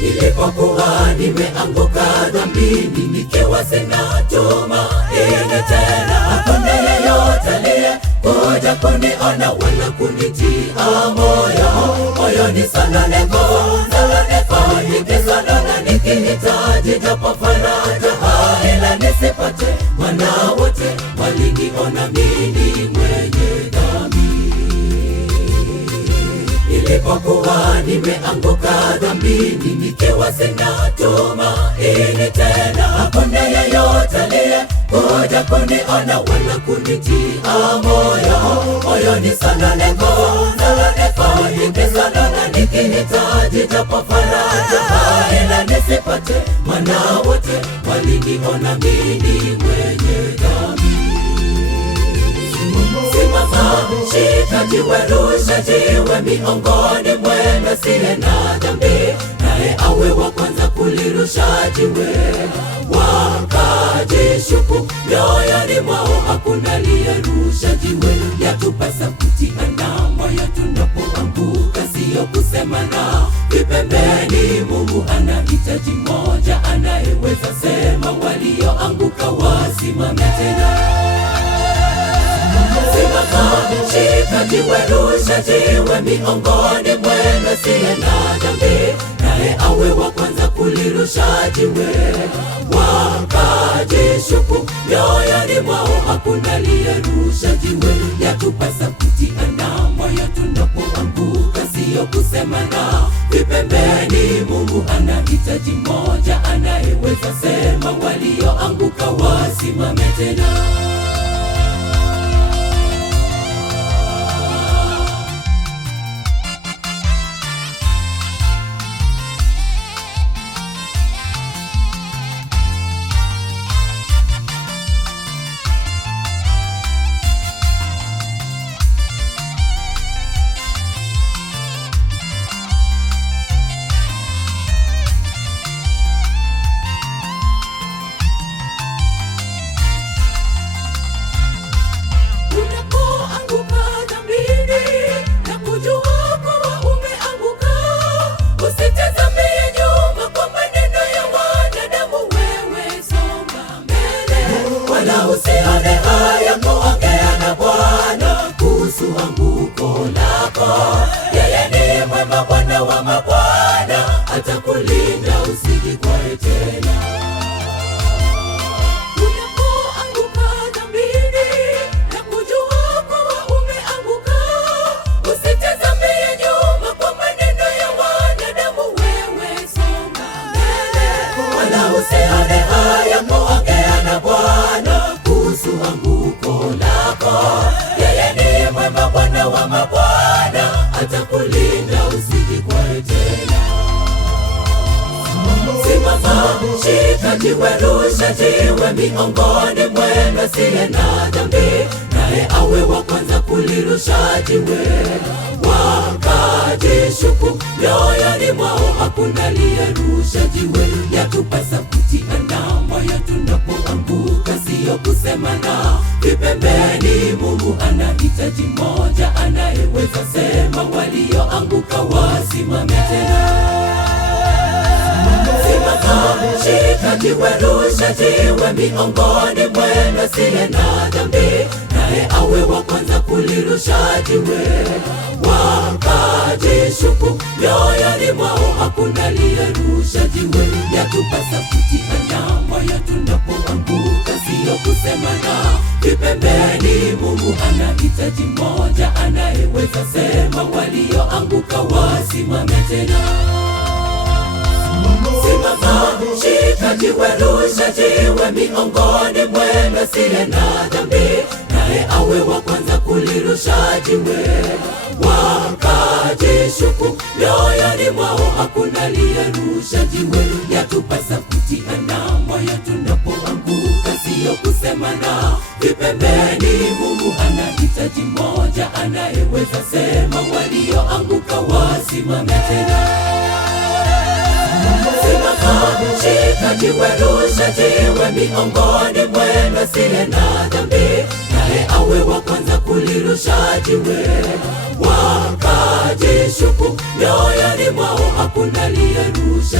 Nilipokuwa nimeanguka dhambini, nikiwa sina tumaini tena, hakuna yeyote aliyekuja kuniona wala kunitia moyo. Moyoni sononeko, nikisonona nikihitaji japo faraja, ila nisipate, maana wote waliniona mimi mwenye dhambi. Nilipokuwa nimeanguka dhambini, nikiwa sina tumaini tena, hakuna yeyote aliyekuja kuniona wala kunitia moyo. Moyoni sononeko, nikisonona nikihitaji japo faraja, ila nisipate, maana wote waliniona mimi mwenye dhambi. Simama, shika jiwe, rusha jiwe miongoni mwenu asiye na dhambi, naye awe wa kwanza kulirusha jiwe. Wakajishuku mioyoni mwao, hakuna aliyerusha jiwe. Yatupasa kutiana moyo tunapoanguka, sio kusemana vipembeni. Mungu anahitaji mmoja anayeweza sema walioanguka wasimame tena. Simama, shika jiwe, rusha jiwe miongoni mwenu asiye na dhambi, naye awe wa kwanza kulirusha jiwe. Wakajishuku mioyoni mwao, hakuna aliyerusha jiwe. Yatupasa kutiana moyo tunapoanguka, sio kusemana vipembeni. Mungu anahitaji mmoja anayeweza sema walioanguka wasimame tena. Usione haya kuongea na Bwana kuhusu anguko lako. Yeye ni mwema, Bwana wa mabwana, atakulinda usijikwae tena. Unapoanguka dhambini na kujua kuwa umeanguka, usitazamie nyuma kwa maneno ya wanadamu, wewe songa mbele. Wala usione haya kuongea na Bwana kuhusu anguko lako. Yeye ni mwema, Bwana wa mabwana, atakulinda usijikwae tena. Simama, shika jiwe, rusha jiwe miongoni mwenu asiye na dhambi, naye awe wa kwanza kulirusha jiwe. Wakajishuku mioyoni mwao, hakuna aliyerusha jiwe. Yatupasa kutiana moyo tunapoanguka, sio kusemana vipembeni. Mungu anahitaji mmoja anayeweza sema walioanguka wasimame tena. Simama, shika jiwe, rusha jiwe miongoni mwenu asiye na dhambi, naye awe wa kwanza kulirusha jiwe. Wakajishuku mioyoni mwao, hakuna aliyerusha jiwe. Yatupasa kutiana moyo tunapoanguka, sio kusemana vipembeni. Mungu anahitaji mmoja anayeweza sema walioanguka wasimame tena. Simama, shika shika jiwe, rusha jiwe miongoni mwenu asiye na dhambi, naye awe wa kwanza kulirusha jiwe. Wakajishuku mioyoni mwao, hakuna aliyerusha jiwe. Yatupasa kutiana moyo tunapoanguka, sio kusemana vipembeni. Mungu anahitaji mmoja anayeweza sema walioanguka wasimame tena. Simama, shika jiwe, rusha jiwe miongoni mwenu asiye na dhambi, naye awe wa kwanza kulirusha jiwe. Wakajishuku mioyoni mwao, hakuna aliyerusha